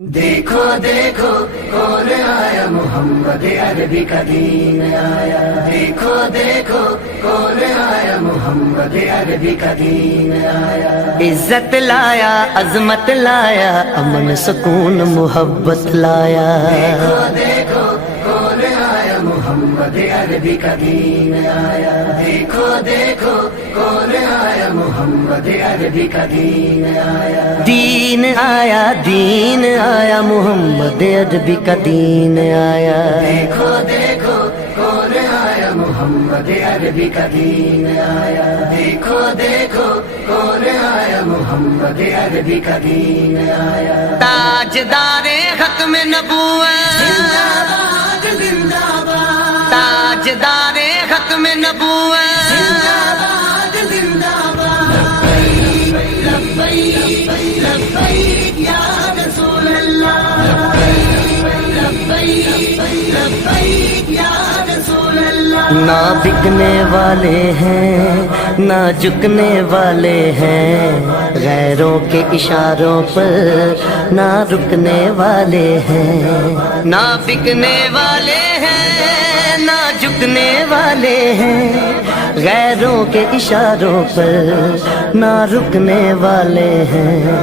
دیکھو دیکھو کون آیا محمد عربی کا دین آیا، دیکھو دیکھو کون آیا محمد عربی کا دین آیا، عزت لایا، عظمت لایا، امن سکون محبت لایا۔ دیکھو دیکھو کون آیا محمد عربی کا دین آیا، دیکھو دیکھو کون آیا محمد عربی کا دین آیا، دین آیا، دین آیا، محمد عربی کا دین آیا۔ دیکھو دیکھو کون آیا محمد عربی کا دین آیا، دیکھو دیکھو کون آیا محمد عربی کا دین آیا، تاجدار ختم نبوت، زندہ باد زندہ باد، تاجدار ختم نبوت، زندہ باد زندہ باد، لبیک لبیک یا رسول اللہ، لبیک لبیک یا رسول اللہ۔ نہ بکنے والے ہیں نہ جھکنے والے ہیں، غیروں کے اشاروں پر نہ رکنے والے ہیں، نہ بکنے والے ہیں نہ جھکنے والے ہیں، غیروں کے اشاروں پر نہ رکنے والے ہیں۔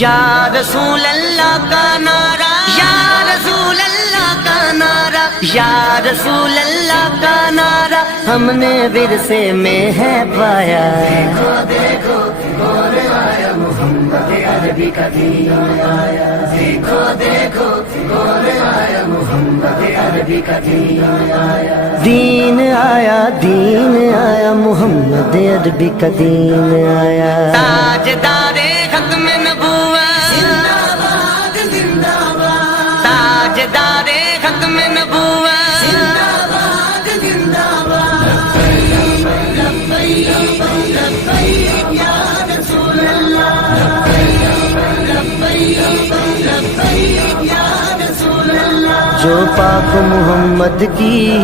یا رسول اللہ کا نعرہ، یا رسول اللہ کا نعرہ، یا رسول اللہ کا نعرہ ہم نے ورثے میں ہے پایا۔ دیکھو دیکھو کون آیا محمد عربی کا دین آیا، دیکھو دیکھو کون آیا محمد عربی کا دین آیا، دین آیا، دین آیا، محمد عربی کا دین آیا۔ تاجدار ختم نبوت، زندہ باد زندہ باد، تاجدار ختم نبوت، زندہ باد زندہ باد، لبیک لبیک یا رسول اللہ، لبیک لبیک یا رسول اللہ۔ جو پاک محمد کی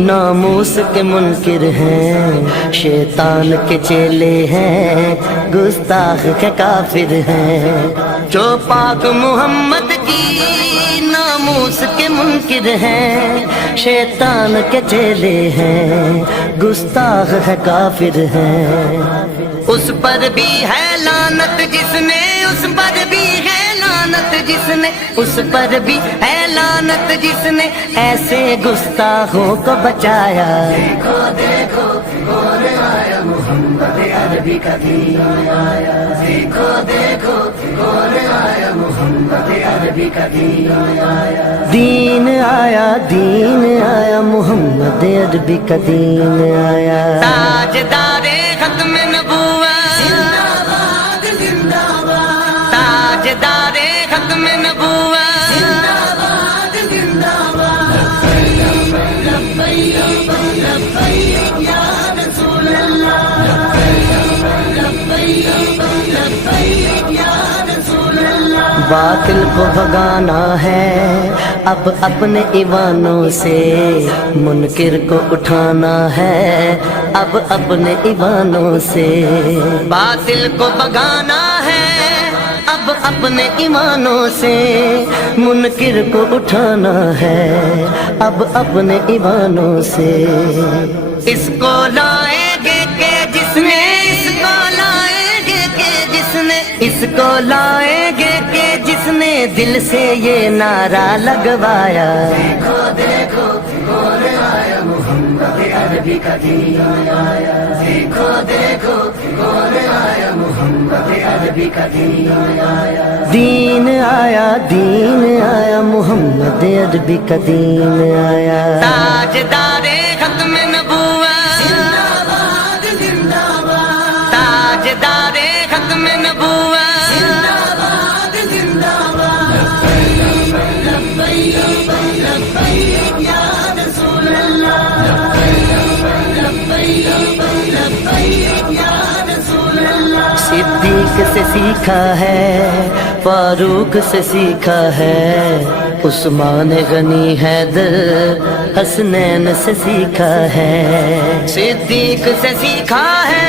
ناموس کے منکر ہیں، شیطان کے چیلے ہیں، گستاخ کے کافر ہیں۔ جو پاک محمد کی ناموس کے منکر ہیں، شیطان کے چیلے ہیں، گستاخ ہے کافر ہیں۔ اس پر بھی ہے لعنت جس نے، اس پر بھی ہے لعنت جس نے، اس پر بھی ہے لعنت جس نے ایسے گستاخوں کو بچایا۔ دیکھو دیکھو کون آیا محمد عربی کا دین آیا، دیکھو دیکھو کون آیا محمد عربی کا دین آیا، دین آیا، دین آیا، محمد عربی کا دین آیا۔ تاجدار ختم نبوت، زندہ باد زندہ باد، تاجدار ختم نبوت، زندہ باد زندہ باد، لبیک لبیک یا رسول اللہ، لبیک لبیک یا رسول اللہ۔ باطل کو بھگانا ہے اب اپنے ایوانوں سے، منکر کو اٹھانا ہے اب اپنے ایوانوں سے۔ باطل کو بھگانا ہے اب اپنے ایمانوں سے، منکر کو اٹھانا ہے اب اپنے ایمانوں سے۔ اس کو لائیں گے کہ جس نے، اس کو لائیں گے کہ جس نے، اس کو لائیں گے کہ جس نے دل سے یہ نعرہ لگوایا۔ دیکھو دیکھو کون آیا محمد عربی کا دین آیا، دیکھو دیکھو کون آیا محمد عربی کا دین آیا، دین آیا، دین آیا، محمد عربی کا دین آیا۔ تاجدار ختم نبوت، زندہ باد زندہ باد، تاجدار ختم نبوت، زندہ باد زندہ باد، لبیک لبیک یا رسول اللہ، لبیک لبیک یا رسول اللہ۔ صدیق سے سیکھا ہے، فاروق سے سیکھا ہے، عثمان غنی حیدر حسنین سے سیکھا ہے۔ صدیق سے سیکھا ہے،